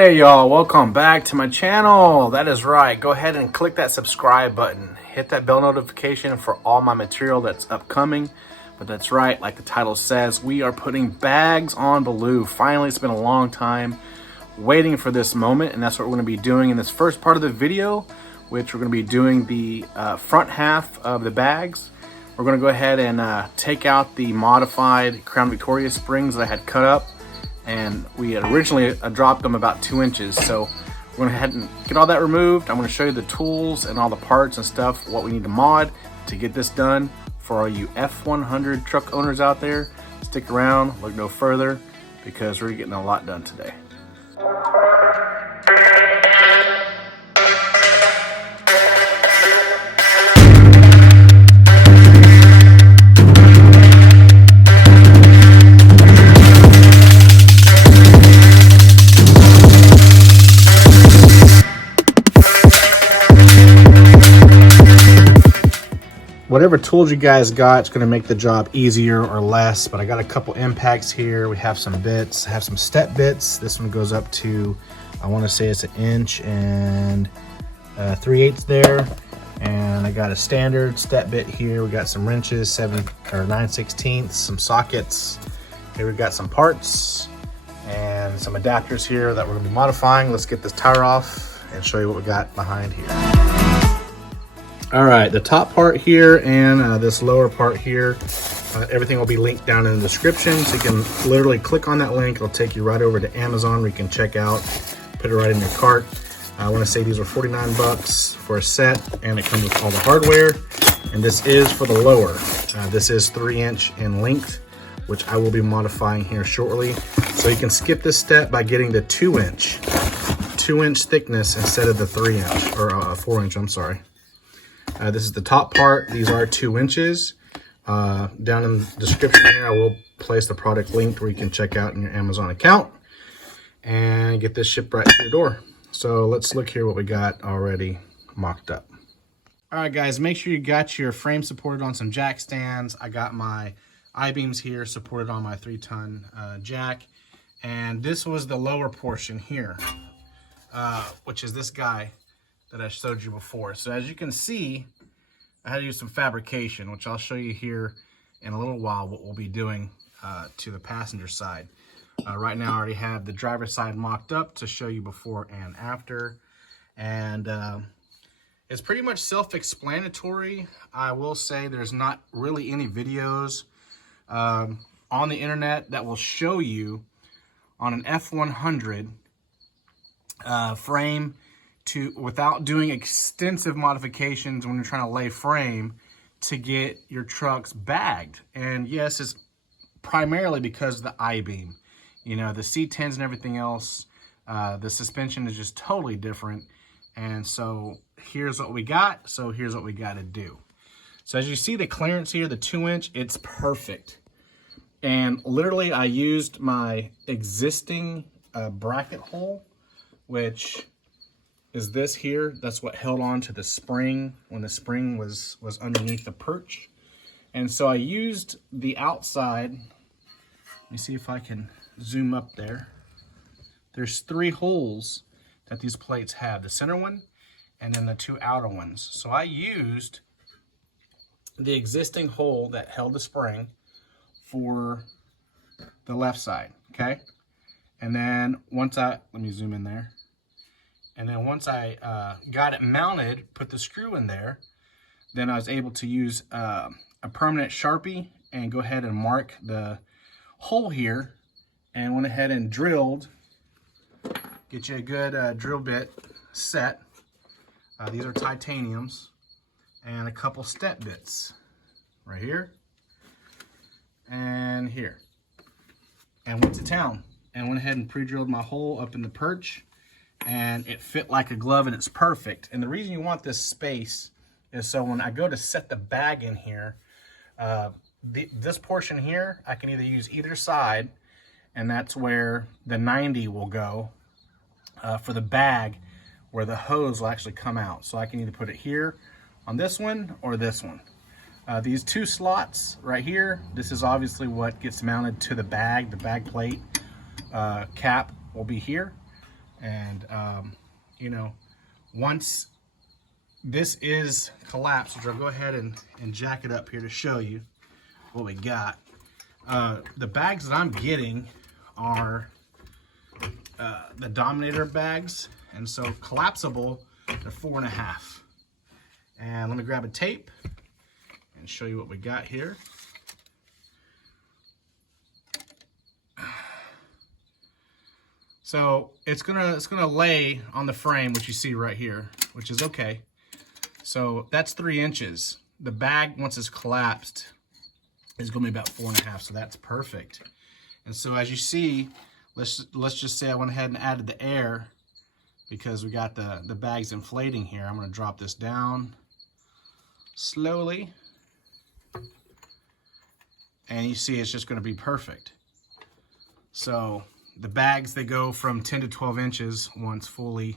Hey y'all, welcome back to my channel. That is right, go ahead and click that subscribe button. Hit that bell notification for all my material that's upcoming. But that's right, like the title says, we are putting bags on Baloo. Finally, it's been a long time waiting for this moment, and that's what we're going to be doing in this first part of the video, which we're going to be doing the front half of the bags. We're going to go ahead and take out the modified Crown Victoria springs that I had cut up. And we had originally dropped them about 2 inches. So we're going to head and get all that removed. I'm going to show you the tools and all the parts and stuff, what we need to mod to get this done. For all you F100 truck owners out there, stick around, look no further, because we're getting a lot done today. Whatever tools you guys got, it's going to make the job easier or less, but I got a couple impacts here. We have some bits. I have some step bits. This one goes up to, I want to say it's 1 inch and 3/8 there. And I got a standard step bit here. We got some wrenches, 9/16, some sockets. Here we've got some parts and some adapters here that we're going to be modifying. Let's get this tire off and show you what we got behind here. All right, the top part here and this lower part here, everything will be linked down in the description. So you can literally click on that link. It'll take you right over to Amazon where you can check out, put it right in your cart. I want to say these are 49 bucks for a set, and it comes with all the hardware. And this is for the lower. This is 3 inch in length, which I will be modifying here shortly. So you can skip this step by getting the 2 inch thickness instead of the 3 inch, or 4 inch, I'm sorry. This is the top part. These are 2 inches. Down in the description here, I will place the product link where you can check out in your Amazon account and get this shipped right to your door. So let's look here what we got already mocked up. All right, guys, make sure you got your frame supported on some jack stands. I got my I-beams here supported on my 3-ton jack. And this was the lower portion here, which is this guy that I showed you before. So as you can see, I had to use some fabrication, which I'll show you here in a little while what we'll be doing to the passenger side. Right now I already have the driver's side mocked up to show you before and after. And it's pretty much self-explanatory. I will say there's not really any videos on the internet that will show you on an F100 frame without doing extensive modifications when you're trying to lay frame to get your trucks bagged. And yes, it's primarily because of the I-beam. You know, the C10s and everything else, the suspension is just totally different. And so here's what we got. So here's what we got to do. So as you see the clearance here, the 2 inch, it's perfect. And literally I used my existing bracket hole, which is this here. That's what held on to the spring when the spring was underneath the perch. And so I used the outside. Let me see if I can zoom up there. There's 3 holes that these plates have, the center one and then the 2 outer ones. So I used the existing hole that held the spring for the left side, okay? And then once let me zoom in there. And then once I got it mounted, put the screw in there, then I was able to use a permanent Sharpie and go ahead and mark the hole here, and went ahead and drilled. Get you a good drill bit set. These are titaniums, and a couple step bits right here and here. And went to town and went ahead and pre-drilled my hole up in the perch. And it fit like a glove, and it's perfect. And the reason you want this space is so when I go to set the bag in here, this portion here, I can either use either side, and that's where the 90 will go for the bag, where the hose will actually come out. So I can either put it here on this one or this one. These 2 slots right here, this is obviously what gets mounted to the bag plate cap will be here. And you know, once this is collapsed, which I'll go ahead and jack it up here to show you what we got. The bags that I'm getting are the Dominator bags, and so collapsible, they're 4.5. And let me grab a tape and show you what we got here. So it's gonna lay on the frame, which you see right here, which is okay. So that's 3 inches. The bag, once it's collapsed, is gonna be about 4.5, so that's perfect. And so as you see, let's just say I went ahead and added the air because we got the bags inflating here. I'm gonna drop this down slowly. And you see it's just gonna be perfect. So the bags, they go from 10 to 12 inches once fully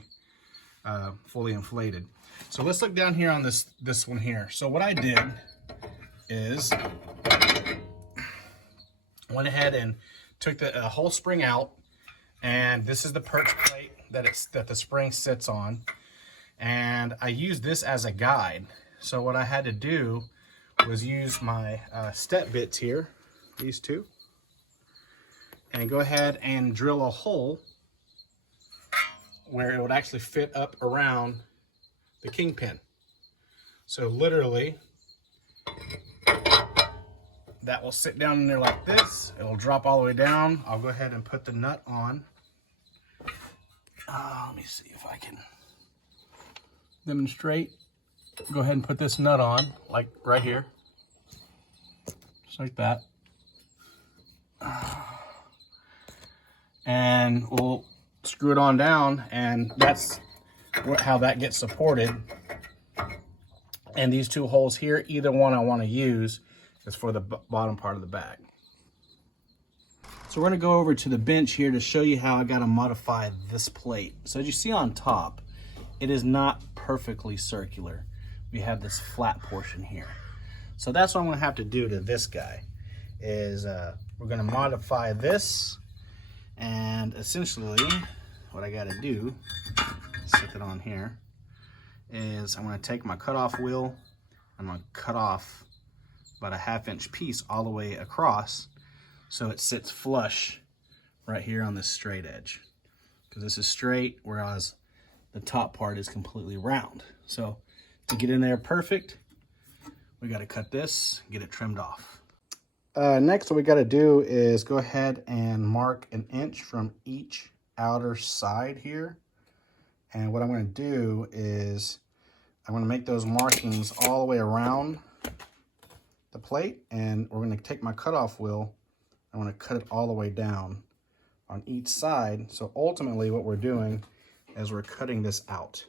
inflated. So let's look down here on this one here. So what I did is went ahead and took the whole spring out, and this is the perch plate that the spring sits on, and I used this as a guide. So what I had to do was use my step bits here, these two, and go ahead and drill a hole where it would actually fit up around the kingpin. So literally, that will sit down in there like this. It'll drop all the way down. I'll go ahead and put the nut on. Let me see if I can demonstrate. Go ahead and put this nut on, like right here. Just like that. And we'll screw it on down, and that's how that gets supported. And these 2 holes here, either one I want to use, is for the bottom part of the bag. So we're going to go over to the bench here to show you how I got to modify this plate. So as you see on top, it is not perfectly circular. We have this flat portion here. So that's what I'm going to have to do to this guy, is we're going to modify this. And essentially, what I got to do, stick it on here, is I'm going to take my cutoff wheel. I'm going to cut off about a 1/2 inch piece all the way across, so it sits flush right here on this straight edge, because this is straight, whereas the top part is completely round. So to get in there perfect, we got to cut this, get it trimmed off. Next, what we got to do is go ahead and mark 1 inch from each outer side here. And what I'm going to do is I'm going to make those markings all the way around the plate, and we're going to take my cutoff wheel. I want to cut it all the way down on each side. So ultimately what we're doing is we're cutting this out,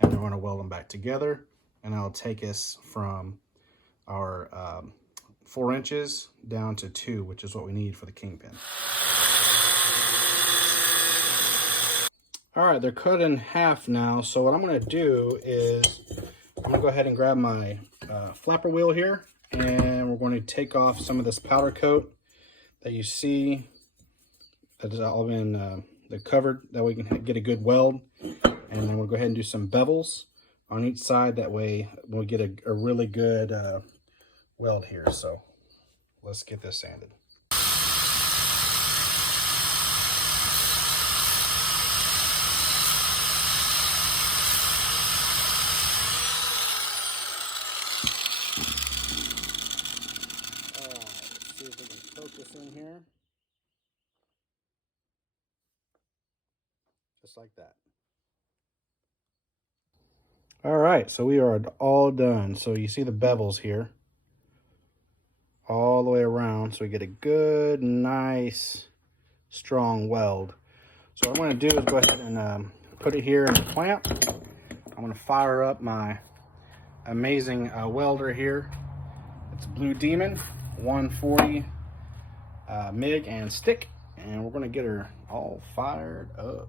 and we're going to weld them back together, and that'll take us from our 4 inches down to 2, which is what we need for the kingpin. All right, they're cut in half now. So what I'm going to do is I'm going to go ahead and grab my flapper wheel here, and we're going to take off some of this powder coat that you see that is all been covered, that we can get a good weld. And then we'll go ahead and do some bevels on each side. That way we'll get a really good weld here. So let's get this sanded. See if we can focus in here. Just like that. All right, so we are all done. So you see the bevels here all the way around, so we get a good, nice, strong weld. So what I'm going to do is go ahead and put it here in the clamp. I'm going to fire up my amazing welder here. It's Blue Demon 140 MIG and stick, and we're going to get her all fired up.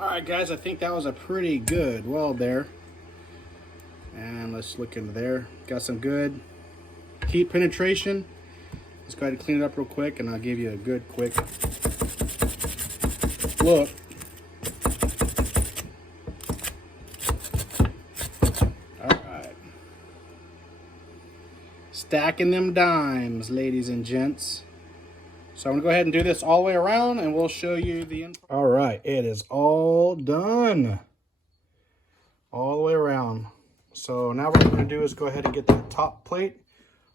All right, guys, I think that was a pretty good weld there. And let's look into there. Got some good heat penetration. Let's go ahead and clean it up real quick, and I'll give you a good quick look. Stacking them dimes, ladies and gents. So I'm gonna go ahead and do this all the way around, and we'll show you the info. All right, it is all done. All the way around. So now what we're gonna do is go ahead and get the top plate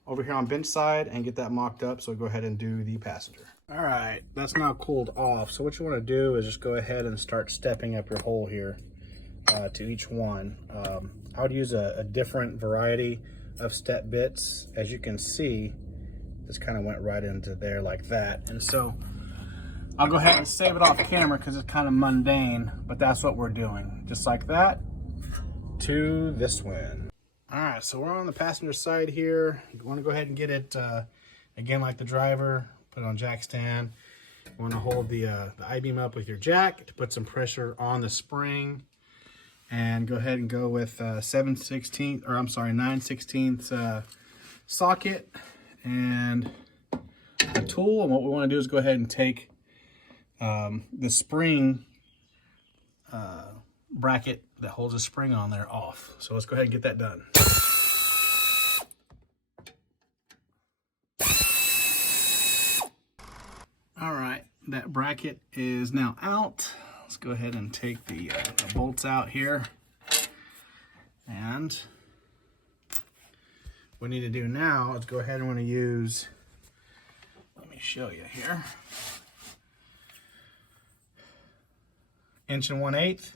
over here on bench side and get that mocked up. So go ahead and do the passenger. All right, that's now cooled off. So what you wanna do is just go ahead and start stepping up your hole here to each one. I would use a different variety of step bits. As you can see, this kind of went right into there like that. And so I'll go ahead and save it off camera because it's kind of mundane, but that's what we're doing. Just like that to this one. All right, so we're on the passenger side here. You want to go ahead and get it, again, like the driver, put it on jack stand. You want to hold the I-beam up with your jack to put some pressure on the spring. And go ahead and go with 9/16 socket and a tool. And what we want to do is go ahead and take the spring bracket that holds the spring on there off. So let's go ahead and get that done. All right, that bracket is now out. Let's go ahead and take the bolts out here. And what we need to do now is go ahead and want to use, let me show you here, 1 1/8.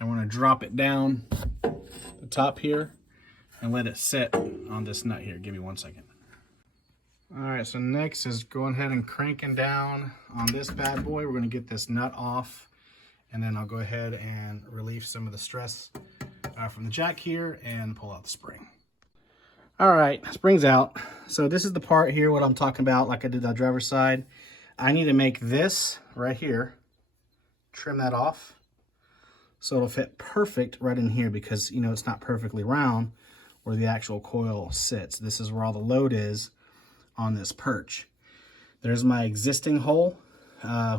I want to drop it down the top here and let it sit on this nut here. Give me 1 second. All right, so next is going ahead and cranking down on this bad boy. We're going to get this nut off. And then I'll go ahead and relieve some of the stress from the jack here and pull out the spring. All right, spring's out. So this is the part here, what I'm talking about, like I did on the driver's side. I need to make this right here, trim that off, so it'll fit perfect right in here because, you know, it's not perfectly round where the actual coil sits. This is where all the load is on this perch. There's my existing hole,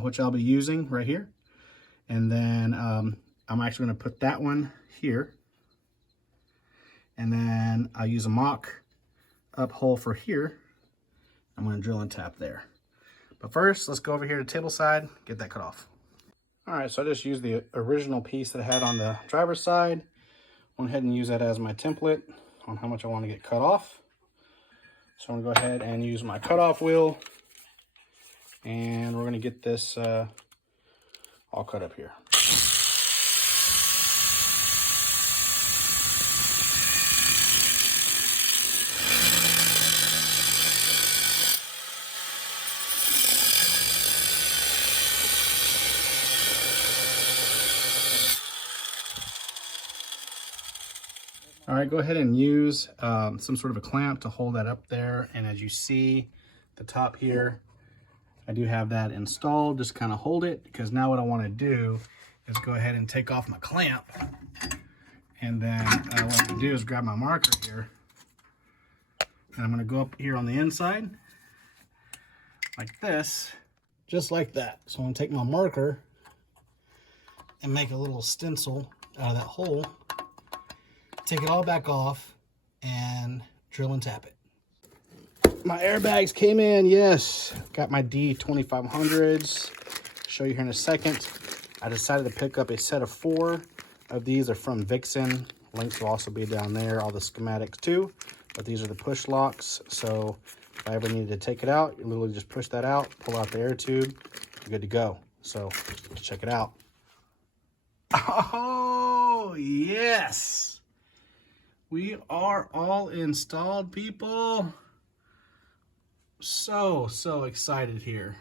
which I'll be using right here. And then I'm actually going to put that one here. And then I'll use a mock up hole for here. I'm going to drill and tap there. But first, let's go over here to table side, get that cut off. All right, so I just used the original piece that I had on the driver's side. Went ahead and use that as my template on how much I want to get cut off. So I'm going to go ahead and use my cutoff wheel. And we're going to get this all cut up here. All right, go ahead and use some sort of a clamp to hold that up there. And as you see, the top here, I do have that installed. Just kind of hold it, because now what I want to do is go ahead and take off my clamp. And then what I can do is grab my marker here. And I'm going to go up here on the inside like this, just like that. So I'm going to take my marker and make a little stencil out of that hole. Take it all back off and drill and tap it. My airbags came in, yes. Got my D2500s. Show you here in a second. I decided to pick up a set of 4 of these. Are from Vixen. Links will also be down there, all the schematics too. But these are the push locks. So if I ever needed to take it out, you literally just push that out, pull out the air tube, you're good to go. So let's check it out. Oh, yes. We are all installed, people. So excited here.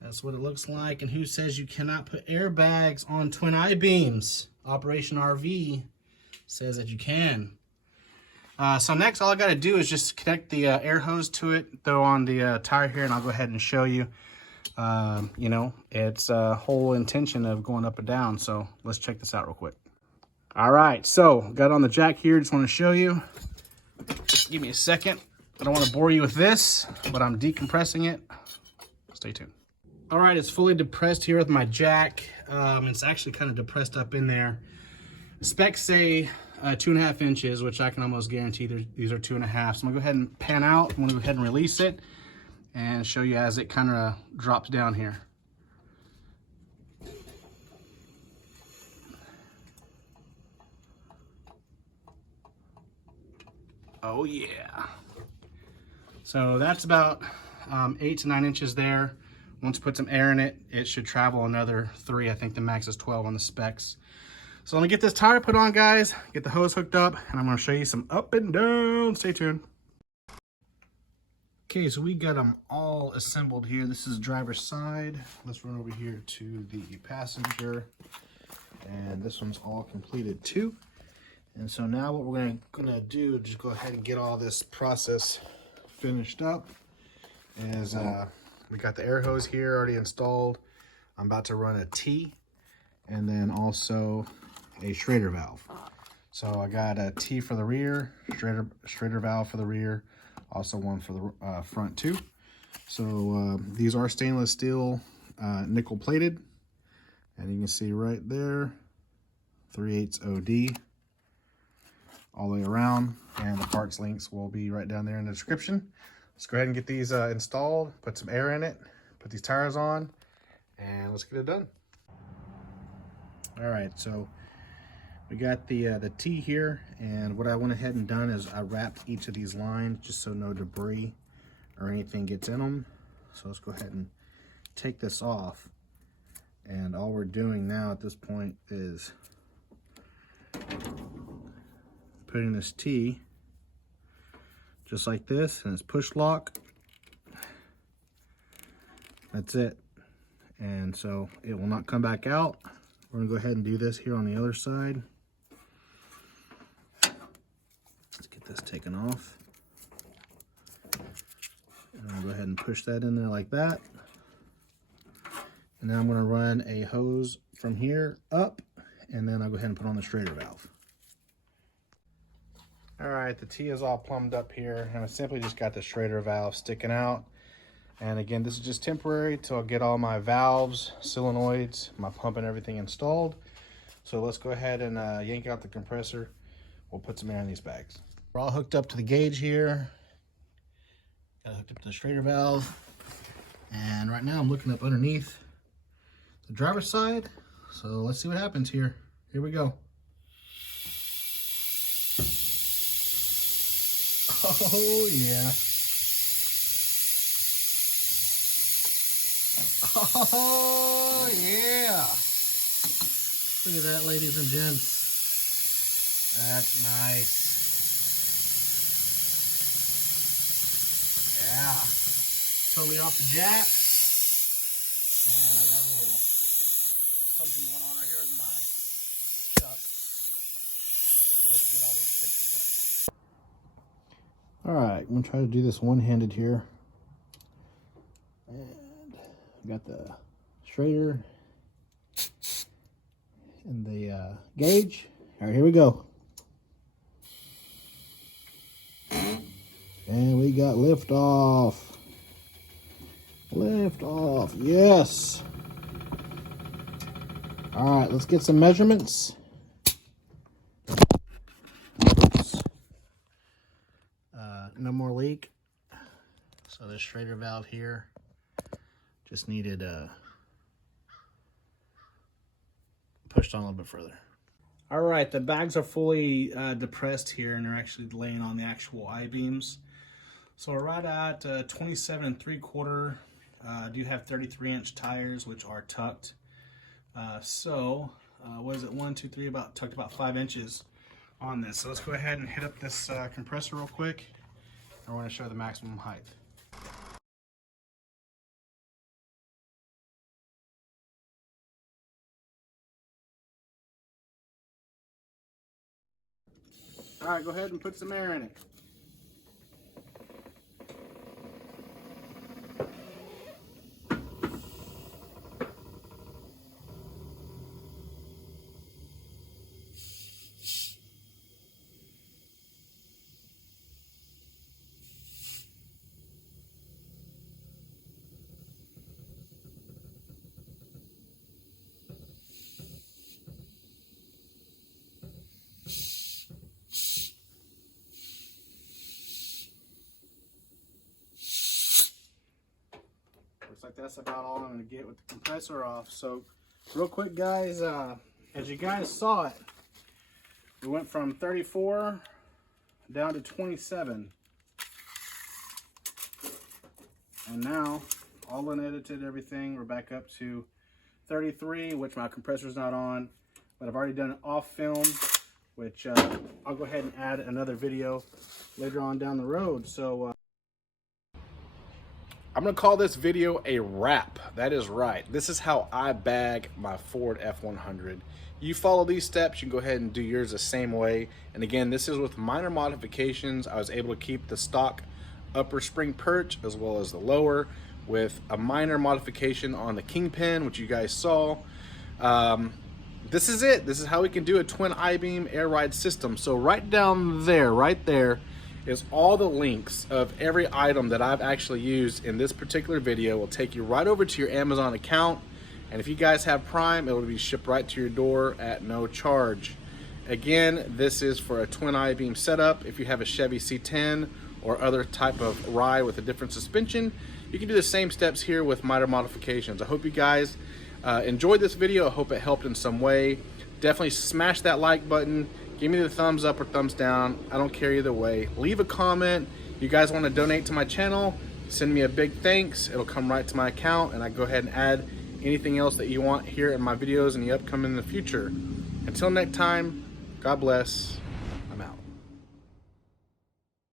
That's what it looks like. And who says you cannot put airbags on twin I-beams? Operation RV says that you can. So next, all I got to do is just connect the air hose to it, throw on the tire here, and I'll go ahead and show you. You know, it's a whole intention of going up and down. So let's check this out real quick. All right, so got on the jack here. Just want to show you. Give me a second. I don't want to bore you with this, but I'm decompressing it. Stay tuned. All right, it's fully depressed here with my jack. It's actually kind of depressed up in there. Specs say 2.5 inches, which I can almost guarantee these are 2.5. So I'm gonna go ahead and pan out. I'm gonna go ahead and release it and show you as it kind of drops down here. Oh yeah. So that's about 8 to 9 inches there. Once you put some air in it, it should travel another 3. I think the max is 12 on the specs. So let me get this tire put on, guys, get the hose hooked up, and I'm gonna show you some up and down. Stay tuned. Okay, so we got them all assembled here. This is driver's side. Let's run over here to the passenger. And this one's all completed too. And so now what we're gonna do is just go ahead and get all this process finished up. Is we got the air hose here already installed. I'm about to run a T and then also a Schrader valve. So I got a T for the rear, Schrader valve for the rear, also one for the front too. So these are stainless steel, nickel plated, and you can see right there, 3/8 OD. All the way around, and the parts links will be right down there in the description. Let's go ahead and get these installed, put some air in it, put these tires on, and let's get it done. All right, so we got the T here, and what I went ahead and done is I wrapped each of these lines just so no debris or anything gets in them. So let's go ahead and take this off, and all we're doing now at this point is putting this T just like this, and it's push lock. That's it. And so it will not come back out. We're gonna go ahead and do this here on the other side. Let's get this taken off. And I'll go ahead and push that in there like that. And then I'm gonna run a hose from here up, and then I'll go ahead and put on the Schrader valve. All right, the T is all plumbed up here, and I simply just got the Schrader valve sticking out. And again, this is just temporary till I get all my valves, solenoids, my pump and everything installed. So let's go ahead and yank out the compressor. We'll put some air in these bags. We're all hooked up to the gauge here. Got hooked up to the Schrader valve. And right now I'm looking up underneath the driver's side. So let's see what happens here. Here we go. Oh yeah. Oh yeah. Look at that, ladies and gents. That's nice. Yeah. Totally off the jacks. And I got a little something going on right here in my chuck. Let's get all this fixed up. All right, I'm gonna try to do this one-handed here. And I got the Schrader and the gauge. All right, here we go. And we got lift off. Lift off, yes. All right, let's get some measurements. No more leak. So this Schrader valve here just needed pushed on a little bit further. All right, the bags are fully depressed here, and they're actually laying on the actual I-beams. So we're right at 27 3/4. I do have 33-inch tires, which are tucked. What is it? 1, 2, 3, tucked about 5 inches on this. So let's go ahead and hit up this compressor real quick. I want to show the maximum height. All right, go ahead and put some air in it. like that's about all I'm gonna get with the compressor off. So real quick guys, as you guys saw it, we went from 34 down to 27. And now, all unedited everything, we're back up to 33, which my compressor's not on, but I've already done it off film, which I'll go ahead and add another video later on down the road. So I'm gonna call this video a wrap. That is right. This is how I bag my Ford F100. You follow these steps, you can go ahead and do yours the same way. And again, this is with minor modifications. I was able to keep the stock upper spring perch as well as the lower, with a minor modification on the kingpin, which you guys saw. This is it. This is how we can do a twin I-beam air ride system. So right down there, right there, is all the links of every item that I've actually used in this particular video. Will take you right over to your Amazon account. And if you guys have Prime, it will be shipped right to your door at no charge. Again, this is for a twin I-beam setup. If you have a Chevy C10 or other type of ride with a different suspension, you can do the same steps here with minor modifications. I hope you guys enjoyed this video. I hope it helped in some way. Definitely smash that like button. Give me the thumbs up or thumbs down. I don't care either way. Leave a comment. You guys want to donate to my channel, send me a big thanks. It'll come right to my account, and I go ahead and add anything else that you want here in my videos in the upcoming in the future. Until next time, God bless.